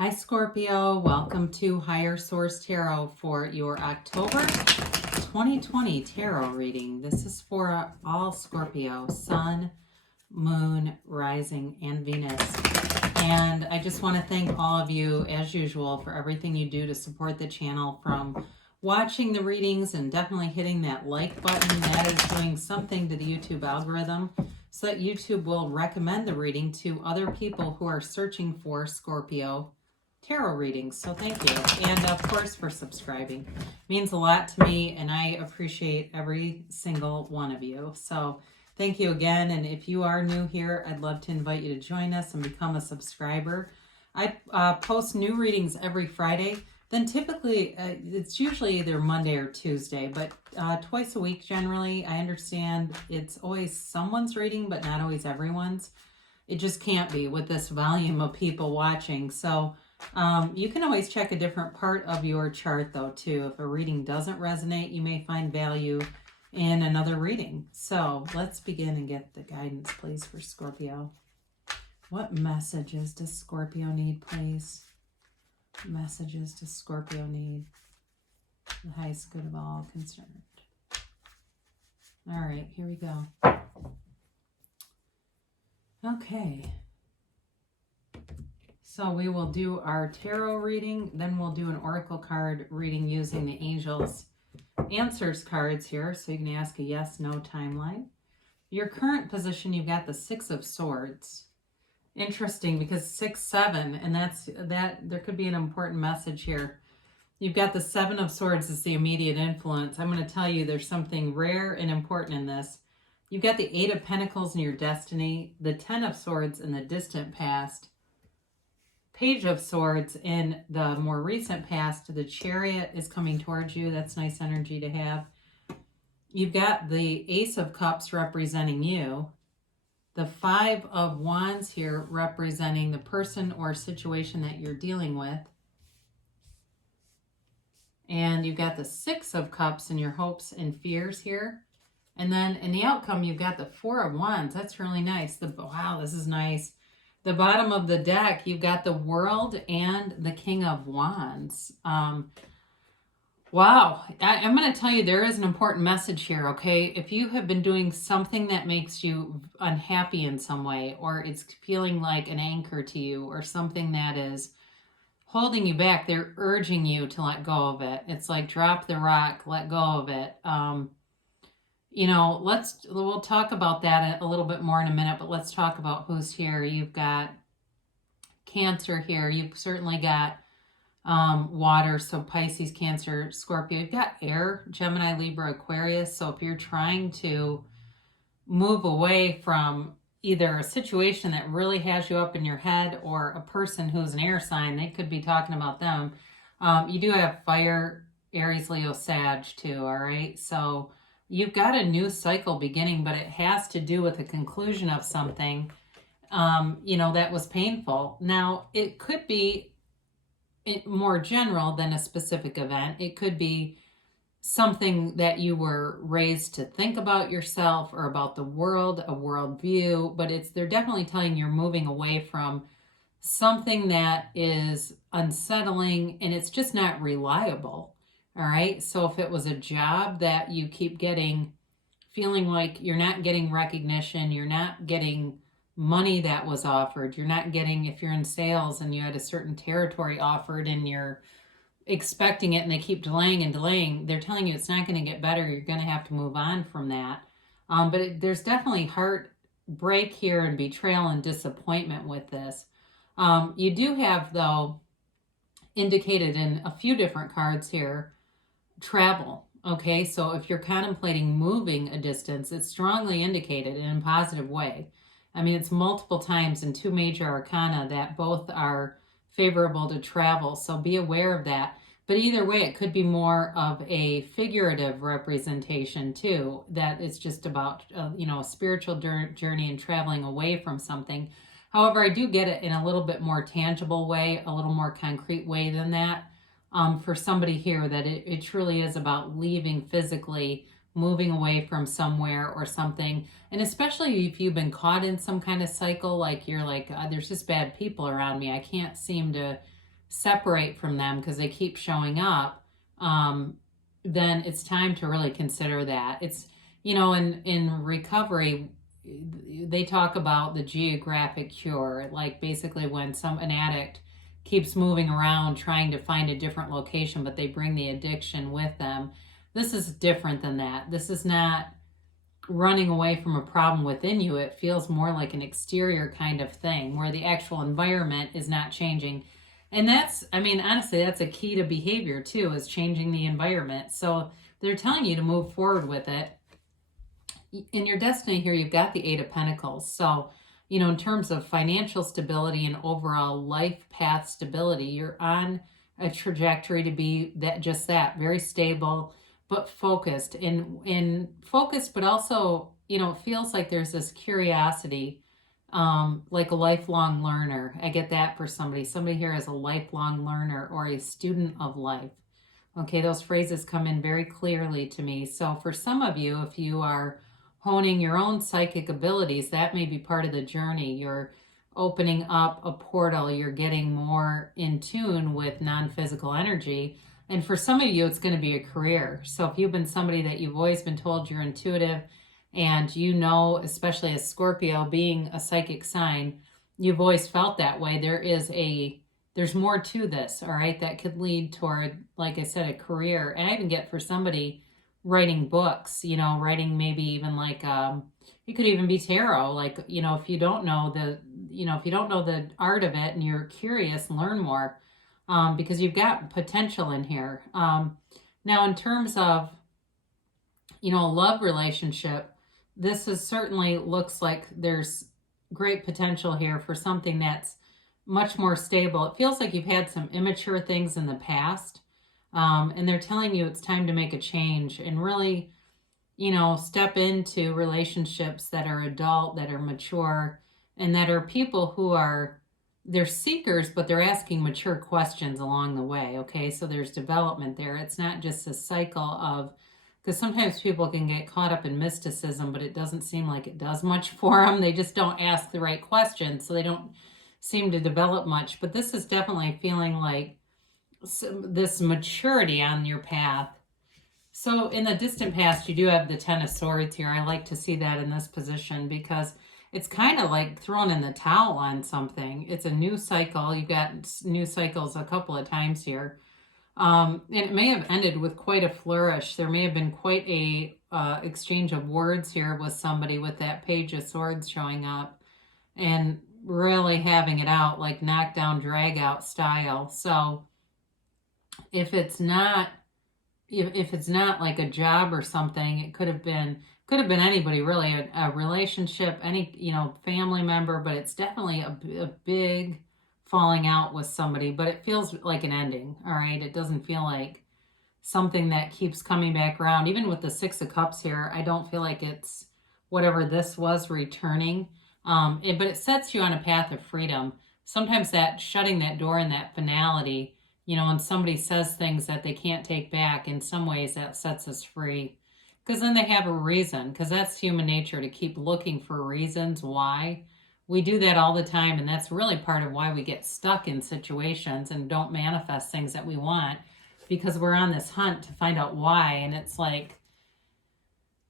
Hi Scorpio, welcome to Higher Source Tarot for your October 2020 tarot reading. This is for all Scorpio, Sun, Moon, Rising, and Venus. And I just want to thank all of you, as usual, for everything you do to support the channel, from watching the readings and definitely hitting that like button. That is doing something to the YouTube algorithm so that YouTube will recommend the reading to other people who are searching for Scorpio tarot readings. So thank you. And of course for subscribing. It means a lot to me and I appreciate every single one of you. So thank you again. And if you are new here, I'd love to invite you to join us and become a subscriber. I post new readings every Friday. Then typically it's usually either Monday or Tuesday, but twice a week generally. I understand it's always someone's reading, but not always everyone's. It just can't be with this volume of people watching. So you can always check a different part of your chart though too. If a reading doesn't resonate, you may find value in another reading. So let's begin and get the guidance, please, for Scorpio. What messages does Scorpio need, please? Messages does Scorpio need? The highest good of all concerned. All right, here we go. Okay. So we will do our tarot reading, then we'll do an oracle card reading using the angels answers cards here, so you can ask a yes, no timeline. Your current position, you've got the Six of Swords. Interesting, because 6, 7, and that there could be an important message here. You've got the Seven of Swords as the immediate influence. I'm going to tell you there's something rare and important in this. You've got the Eight of Pentacles in your destiny, the 10 of Swords in the distant past, Page of Swords in the more recent past. The Chariot is coming towards you. That's nice energy to have. You've got the Ace of Cups representing you. The Five of Wands here representing the person or situation that you're dealing with. And you've got the Six of Cups in your hopes and fears here. And then in the outcome, you've got the Four of Wands. That's really nice. Wow, this is nice. The bottom of the deck, you've got the World and the King of Wands. Wow. I'm going to tell you there is an important message here, okay? If you have been doing something that makes you unhappy in some way, or it's feeling like an anchor to you, or something that is holding you back, they're urging you to let go of it. It's like drop the rock, let go of it. You know, we'll talk about that a little bit more in a minute, but let's talk about who's here. You've got Cancer here. You've certainly got water, so Pisces, Cancer, Scorpio. You've got air, Gemini, Libra, Aquarius. So if you're trying to move away from either a situation that really has you up in your head or a person who's an air sign, they could be talking about them. You do have fire, Aries, Leo, Sag too, all right? So you've got a new cycle beginning, but it has to do with the conclusion of something, you know, that was painful. Now, it could be more general than a specific event. It could be something that you were raised to think about yourself or about the world, a worldview, but they're definitely telling you're moving away from something that is unsettling and it's just not reliable. All right. So if it was a job that you keep feeling like you're not getting recognition, you're not getting money that was offered, you're not getting, if you're in sales and you had a certain territory offered and you're expecting it and they keep delaying and delaying, they're telling you it's not going to get better. You're going to have to move on from that. But there's definitely heartbreak here and betrayal and disappointment with this. You do have, though, indicated in a few different cards here, travel. Okay, so if you're contemplating moving a distance, it's strongly indicated in a positive way. I mean, it's multiple times in two major arcana that both are favorable to travel, so be aware of that. But either way, it could be more of a figurative representation too, that it's just about, you know, a spiritual journey and traveling away from something. However, I do get it in a little bit more tangible way, a little more concrete way than that. For somebody here, that it truly is about leaving physically, moving away from somewhere or something. And especially if you've been caught in some kind of cycle, like you're like, there's just bad people around me. I can't seem to separate from them because they keep showing up, then it's time to really consider that. It's, in recovery, they talk about the geographic cure, like basically when an addict keeps moving around trying to find a different location, but they bring the addiction with them. This is different than that. This is not running away from a problem within you. It feels more like an exterior kind of thing where the actual environment is not changing. And that's, honestly, that's a key to behavior too, is changing the environment. So they're telling you to move forward with it. In your destiny here, you've got the Eight of Pentacles. So, in terms of financial stability and overall life path stability, you're on a trajectory to be that, very stable, but focused. And focused, but also, it feels like there's this curiosity, like a lifelong learner. I get that for somebody. Somebody here is a lifelong learner or a student of life. Okay, those phrases come in very clearly to me. So for some of you, if you are honing your own psychic abilities, that may be part of the journey. You're opening up a portal. You're getting more in tune with non-physical energy. And for some of you, it's going to be a career. So if you've been somebody that you've always been told you're intuitive, and especially as Scorpio, being a psychic sign, you've always felt that way. There's more to this, all right, that could lead toward, like I said, a career. And I even get for somebody writing books, writing maybe even like, it could even be tarot. Like, if you don't know the art of it and you're curious, learn more, because you've got potential in here. Now, in terms of, a love relationship, this is certainly looks like there's great potential here for something that's much more stable. It feels like you've had some immature things in the past, and they're telling you it's time to make a change and really, step into relationships that are adult, that are mature, and that are people who they're seekers, but they're asking mature questions along the way, okay? So there's development there. It's not just a cycle of, because sometimes people can get caught up in mysticism, but it doesn't seem like it does much for them. They just don't ask the right questions, so they don't seem to develop much. But this is definitely feeling like this maturity on your path. So in the distant past, you do have the Ten of Swords here. I like to see that in this position because it's kind of like throwing in the towel on something. It's a new cycle. You've got new cycles a couple of times here. And it may have ended with quite a flourish. There may have been quite a exchange of words here with somebody with that Page of Swords showing up and really having it out, like knockdown, drag out style. So if it's not like a job or something, it could have been anybody really, a relationship, any, family member, but it's definitely a big falling out with somebody, but it feels like an ending, all right? It doesn't feel like something that keeps coming back around. Even with the Six of Cups here, I don't feel like it's whatever this was returning, but it sets you on a path of freedom. Sometimes that shutting that door and that finality, when somebody says things that they can't take back, in some ways that sets us free. Because then they have a reason, because that's human nature, to keep looking for reasons why. We do that all the time, and that's really part of why we get stuck in situations and don't manifest things that we want, because we're on this hunt to find out why. And it's like,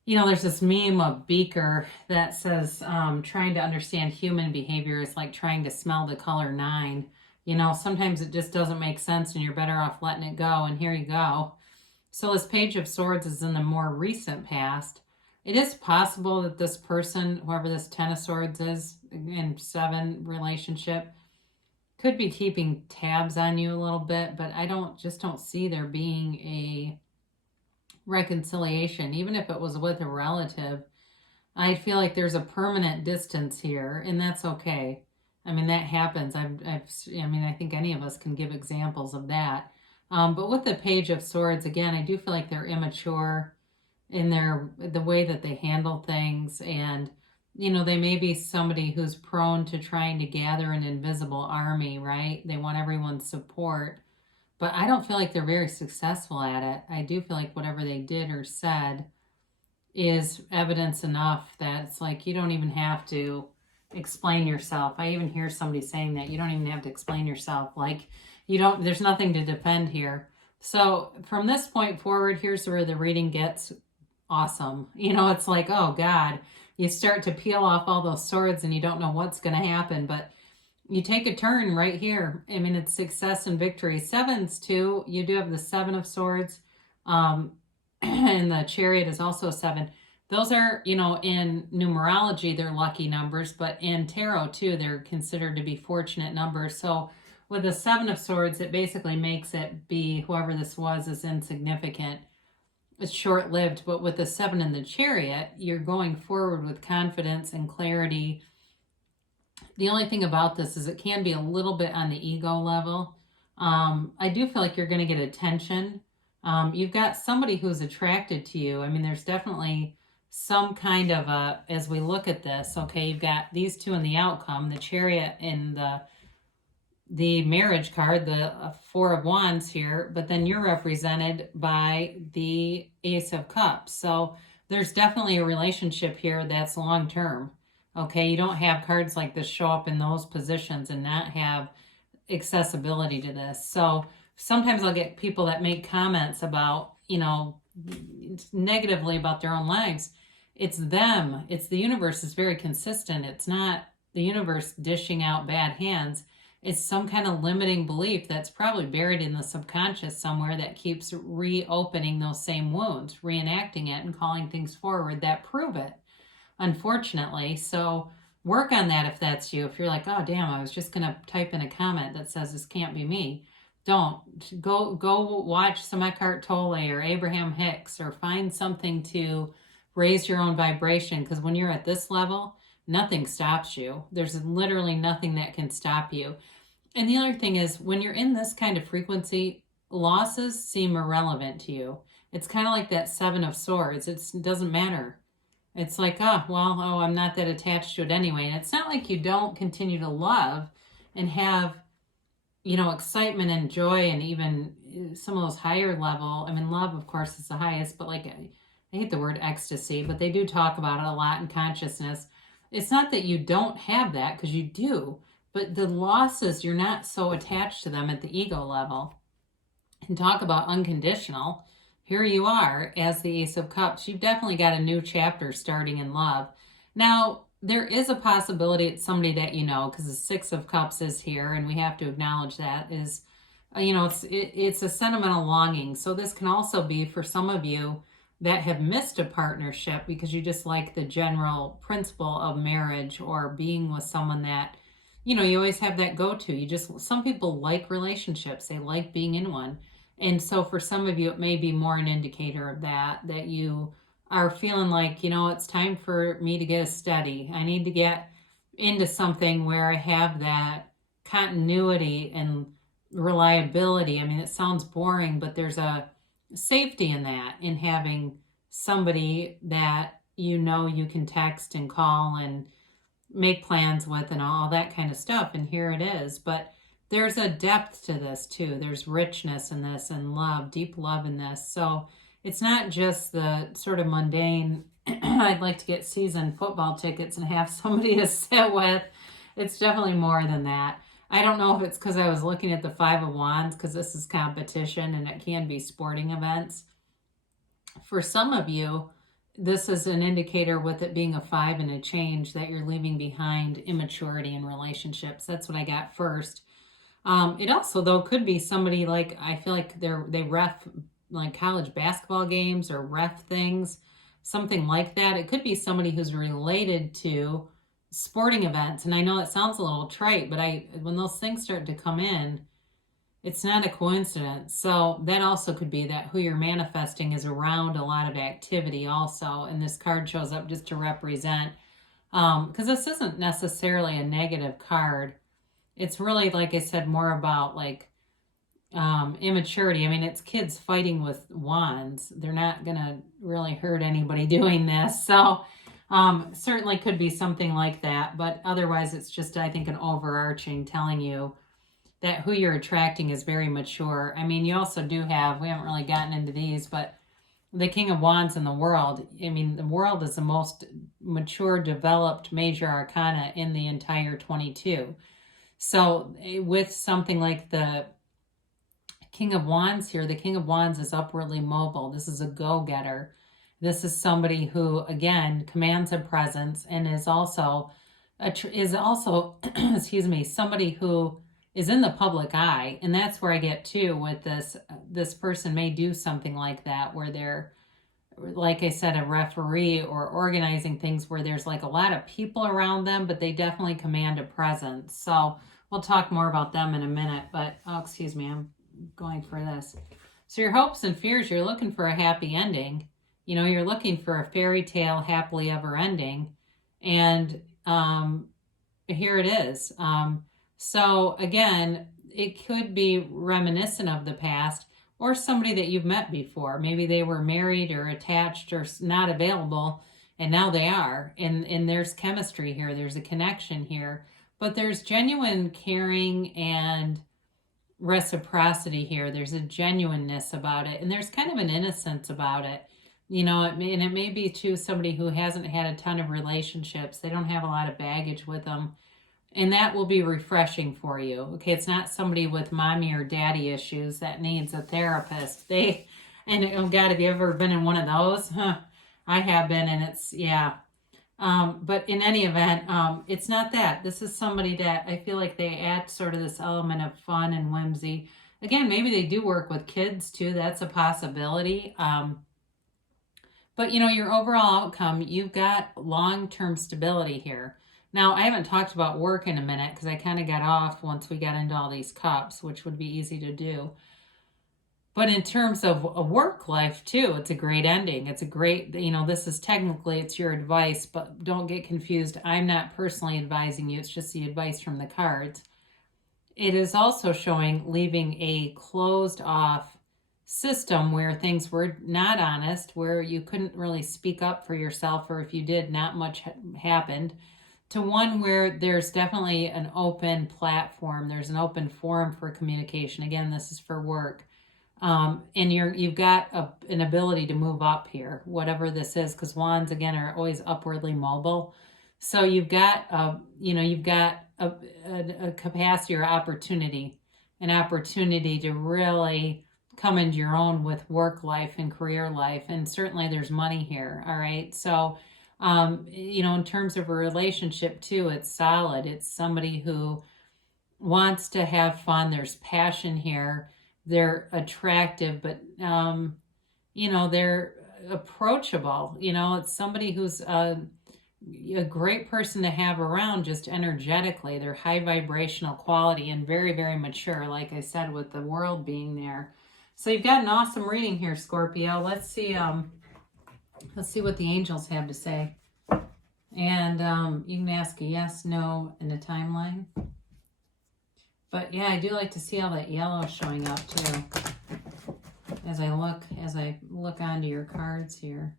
there's this meme of Beaker that says trying to understand human behavior is like trying to smell the color 9. Sometimes it just doesn't make sense and you're better off letting it go, and here you go. So this Page of Swords is in the more recent past. It is possible that this person, whoever this Ten of Swords is, in 7 relationship, could be keeping tabs on you a little bit, but I don't see there being a reconciliation. Even if it was with a relative, I feel like there's a permanent distance here, and that's okay. That happens. I think any of us can give examples of that. But with the Page of Swords, again, I do feel like they're immature in the way that they handle things, and they may be somebody who's prone to trying to gather an invisible army, right? They want everyone's support, but I don't feel like they're very successful at it. I do feel like whatever they did or said is evidence enough that it's like you don't even have to explain yourself. I even hear somebody saying that you don't even have to explain yourself. Like, you don't, there's nothing to defend here. So from this point forward, here's where the reading gets awesome. You know, it's like, oh God, you start to peel off all those swords and you don't know what's going to happen, but you take a turn right here. I mean, it's success and victory. Sevens too. You do have the 7 of Swords. And the Chariot is also 7. Those are, you know, in numerology, they're lucky numbers, but in tarot too, they're considered to be fortunate numbers. So with the 7 of Swords, it basically makes it be whoever this was is insignificant. It's short-lived, but with the 7 in the Chariot, you're going forward with confidence and clarity. The only thing about this is it can be a little bit on the ego level. I do feel like you're going to get attention. You've got somebody who's attracted to you. I mean, there's definitely some kind of a, as we look at this, okay, you've got these two in the outcome, the Chariot in the marriage card, the 4 of Wands here, but then you're represented by the Ace of Cups. So there's definitely a relationship here that's long-term. Okay, you don't have cards like this show up in those positions and not have accessibility to this. So sometimes I'll get people that make comments about, you know, negatively about their own lives. It's them. It's the universe is very consistent. It's not the universe dishing out bad hands. It's some kind of limiting belief that's probably buried in the subconscious somewhere that keeps reopening those same wounds, reenacting it and calling things forward that prove it, unfortunately. So work on that if that's you. If you're like, oh, damn, I was just going to type in a comment that says this can't be me. Don't. Go watch some Eckhart Tolle or Abraham Hicks or find something to raise your own vibration, because when you're at this level, nothing stops you. There's literally nothing that can stop you. And the other thing is, when you're in this kind of frequency, losses seem irrelevant to you. It's kind of like that 7 of Swords. It doesn't matter. It's like, I'm not that attached to it anyway. And it's not like you don't continue to love and have, you know, excitement and joy and even some of those higher level. I mean, love, of course, is the highest, but like, I hate the word ecstasy, but they do talk about it a lot in consciousness. It's not that you don't have that, because you do, but the losses, you're not so attached to them at the ego level. And talk about unconditional. Here you are as the Ace of Cups. You've definitely got a new chapter starting in love. Now, there is a possibility it's somebody that you know, because the 6 of Cups is here, and we have to acknowledge that is, you know, it's a sentimental longing. So this can also be for some of you that have missed a partnership because you just like the general principle of marriage or being with someone that, you know, you always have that go-to. Some people like relationships. They like being in one. And so for some of you, it may be more an indicator of that you are feeling like, you know, it's time for me to get a steady. I need to get into something where I have that continuity and reliability. I mean, it sounds boring, but there's a safety in that, in having somebody that you know you can text and call and make plans with and all that kind of stuff. And here it is. But there's a depth to this too. There's richness in this and love, deep love in this. So it's not just the sort of mundane, I'd like to get season football tickets and have somebody to sit with. It's definitely more than that. I don't know if it's because I was looking at the 5 of Wands, because this is competition and it can be sporting events. For some of you, this is an indicator with it being a 5 and a change that you're leaving behind immaturity in relationships. That's what I got first. It also, though, could be somebody like, I feel like they ref like college basketball games or ref things, something like that. It could be somebody who's related to sporting events. And I know it sounds a little trite, but when those things start to come in, it's not a coincidence. So that also could be that who you're manifesting is around a lot of activity also. And this card shows up just to represent, because this isn't necessarily a negative card. It's really, like I said, more about like immaturity. I mean, it's kids fighting with wands. They're not going to really hurt anybody doing this. So certainly could be something like that. But otherwise, it's just, I think, an overarching telling you that who you're attracting is very mature. I mean, you also do have, we haven't really gotten into these, but the King of Wands in the world. I mean, the world is the most mature, developed major arcana in the entire 22. So with something like the King of Wands here, the King of Wands is upwardly mobile. This is a go-getter. This is somebody who, again, commands a presence and is also, excuse me, somebody who is in the public eye. And that's where I get too with this person may do something like that, where they're, like I said, a referee or organizing things where there's like a lot of people around them, but they definitely command a presence. So we'll talk more about them in a minute, but, oh, excuse me, I'm going for this. So your hopes and fears, you're looking for a happy ending. You know, you're looking for a fairy tale happily ever ending. And here it is. So again, it could be reminiscent of the past or somebody that you've met before. Maybe they were married or attached or not available, and now they are. And there's chemistry here. There's a connection here. But there's genuine caring and reciprocity here. There's a genuineness about it, and there's kind of an innocence about it. You know, it may be too somebody who hasn't had a ton of relationships. They don't have a lot of baggage with them, and that will be refreshing for you. Okay, it's not somebody with mommy or daddy issues that needs a therapist. And oh God, have you ever been in one of those? Huh, I have been, and it's, yeah. But in any event, it's not that. This is somebody that I feel like they add sort of this element of fun and whimsy. Again, maybe they do work with kids too. That's a possibility. But you know, your overall outcome, you've got long-term stability here. Now, I haven't talked about work in a minute because I kind of got off once we got into all these cups, which would be easy to do. But in terms of a work life too, it's a great ending. It's a great, you know, this is technically, it's your advice, but don't get confused. I'm not personally advising you. It's just the advice from the cards. It is also showing leaving a closed off system where things were not honest, where you couldn't really speak up for yourself, or if you did, not much happened, to one where there's definitely an open platform. There's an open forum for communication. Again, this is for work. And you've got an ability to move up here, whatever this is, because wands, again, are always upwardly mobile. So you've got, you've got a capacity or opportunity, an opportunity to really come into your own with work life and career life. And certainly there's money here. All right. So, in terms of a relationship too, it's solid. It's somebody who wants to have fun. There's passion here. They're attractive, but, they're approachable. It's somebody who's a great person to have around just energetically. They're high vibrational quality and very, very mature, like I said, with the world being there. So you've got an awesome reading here, Scorpio. Let's see what the angels have to say. And you can ask a yes, no, and a timeline. But yeah, I do like to see all that yellow showing up too. As I look onto your cards here.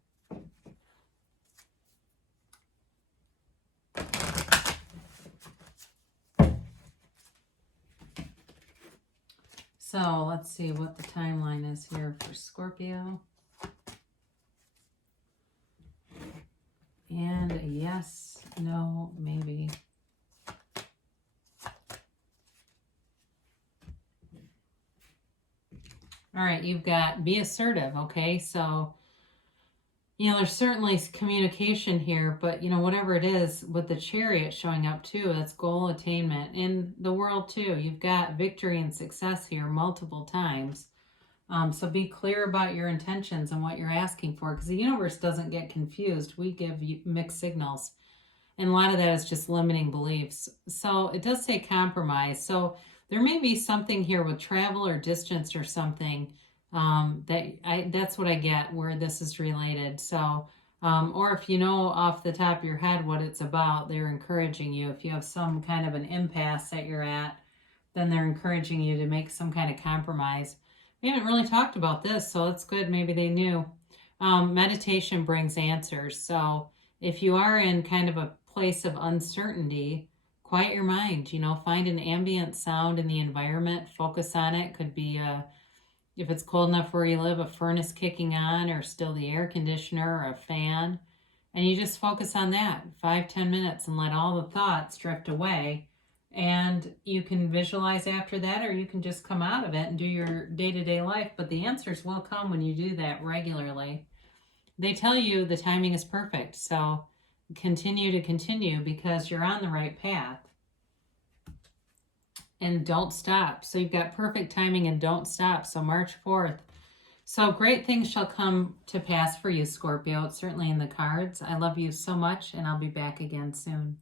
So let's see what the timeline is here for Scorpio. And a yes, no, maybe. All right, you've got be assertive, okay? So, there's certainly communication here, but, whatever it is, with the Chariot showing up too, that's goal attainment. In the world too, you've got victory and success here multiple times. So be clear about your intentions and what you're asking for, because the universe doesn't get confused. We give you mixed signals, and a lot of that is just limiting beliefs. So it does say compromise. So there may be something here with travel or distance or something that's what I get where this is related. So, or if you know off the top of your head what it's about, they're encouraging you. If you have some kind of an impasse that you're at, then they're encouraging you to make some kind of compromise. We haven't really talked about this, so that's good. Maybe they knew. Meditation brings answers. So if you are in kind of a place of uncertainty, quiet your mind, find an ambient sound in the environment, focus on it. Could be If it's cold enough where you live, a furnace kicking on or still the air conditioner or a fan. And you just focus on that 5-10 minutes and let all the thoughts drift away. And you can visualize after that, or you can just come out of it and do your day-to-day life. But the answers will come when you do that regularly. They tell you the timing is perfect. So continue because you're on the right path. And don't stop. So you've got perfect timing and don't stop. So March 4th. So great things shall come to pass for you, Scorpio. It's certainly in the cards. I love you so much, and I'll be back again soon.